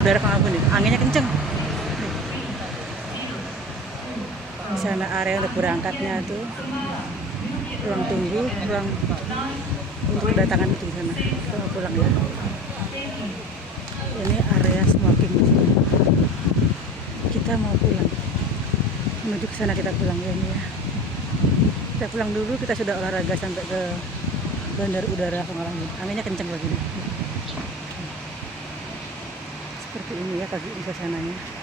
Udara pengabun nih, anginnya kenceng. Di sana area untuk berangkatnya tuh, ruang tunggu, ruang untuk kedatangan itu di sana. Kita mau pulang ya. Ini area smoking. Kita mau pulang. Menuju ke sana kita pulang ya ini ya. Kita pulang dulu, kita sudah olahraga sampai ke Bandar Udara Pengalaman. Anginnya kenceng lagi nih. Seperti ini ya pagi ini suasananya.